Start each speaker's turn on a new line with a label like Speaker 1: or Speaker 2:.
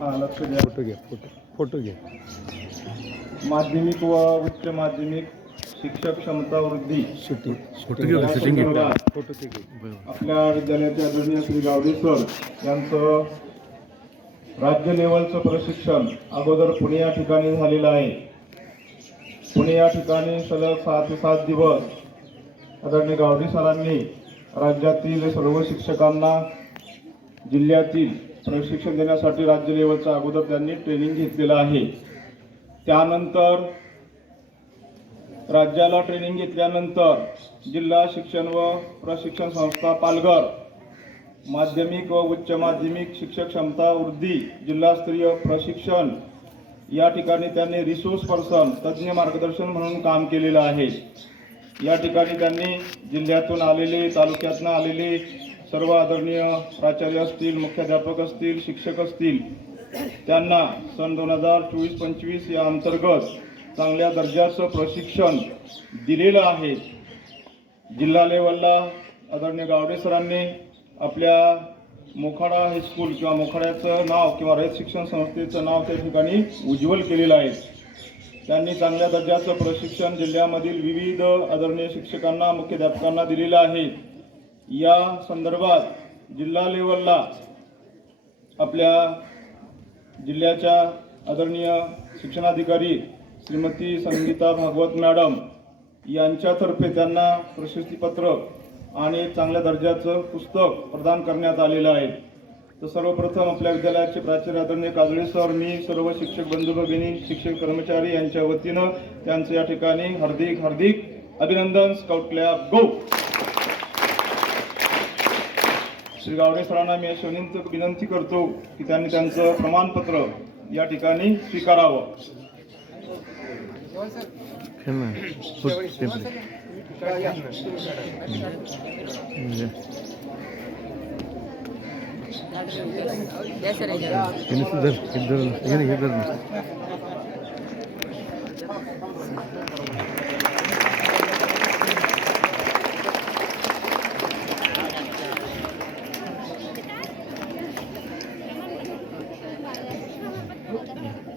Speaker 1: हा लक्ष द्या
Speaker 2: फोटो घ्या फोटो फोटो घ्या
Speaker 1: माध्यमिक व उच्च माध्यमिक शिक्षक क्षमता वृद्धी
Speaker 2: शूटिंग?
Speaker 3: शूटिंग?
Speaker 2: फोटो ते घे
Speaker 1: आपल्या विद्यालयाचे आदरणीय श्री गावडे सर यांचं राज्य लेवलचं प्रशिक्षण अगोदर पुणे या ठिकाणी झालेलं आहे पुणे या ठिकाणी सलग सहा ते सात दिवस आदरणीय गावडे सरांनी राज्यातील सर्व शिक्षकांना जिल्ह्यातील प्रशिक्षण देण्यासाठी राज्य लेवलचा अगोदर त्यांनी ट्रेनिंग घेतलेलं आहे. त्यानंतर राज्याला ट्रेनिंग घेतल्यानंतर जिल्हा शिक्षण व प्रशिक्षण संस्था पालघर माध्यमिक व उच्च माध्यमिक शिक्षक क्षमता वृद्धी जिल्हास्तरीय प्रशिक्षण या ठिकाणी त्यांनी रिसोर्स पर्सन तज्ज्ञ मार्गदर्शन म्हणून काम केलेलं आहे. या ठिकाणी त्यांनी जिल्ह्यातून आलेले तालुक्यातून आलेले सर्व आदरणीय प्राचार्य असतील मुख्याध्यापक असतील शिक्षक असतील त्यांना सन दोन हजार चोवीस पंचवीस या अंतर्गत चांगल्या दर्जाचं प्रशिक्षण दिलेलं आहे. जिल्हा लेवलला आदरणीय गावडे सरांनी आपल्या मोखाडा हायस्कूल किंवा मोखाड्याचं नाव किंवा रयत शिक्षण संस्थेचं नाव त्या ठिकाणी उज्ज्वल केलेलं आहे. त्यांनी चांगल्या दर्जाचं प्रशिक्षण जिल्ह्यामधील विविध आदरणीय शिक्षकांना मुख्याध्यापकांना दिलेलं आहे. या संदर्भात जिल्हा लेवलला आपल्या जिल्ह्याच्या आदरणीय शिक्षणाधिकारी श्रीमती संगीता भागवत मॅडम यांच्यातर्फे त्यांना प्रशस्तीपत्र आणि चांगल्या दर्जाचं पुस्तक प्रदान करण्यात आलेलं आहे. तर सर्वप्रथम आपल्या विद्यालयाचे प्राचार्य आदरणीय काजळे सर मी सर्व शिक्षक बंधू भगिनी शिक्षक कर्मचारी यांच्या वतीनं त्यांचं या ठिकाणी हार्दिक हार्दिक अभिनंदन scout club go! Shri Gawade सरांना मी अशी विनंती विनंती करतो की त्यांनी त्यांचं प्रमाणपत्र या ठिकाणी स्वीकारावं.
Speaker 3: Yeah.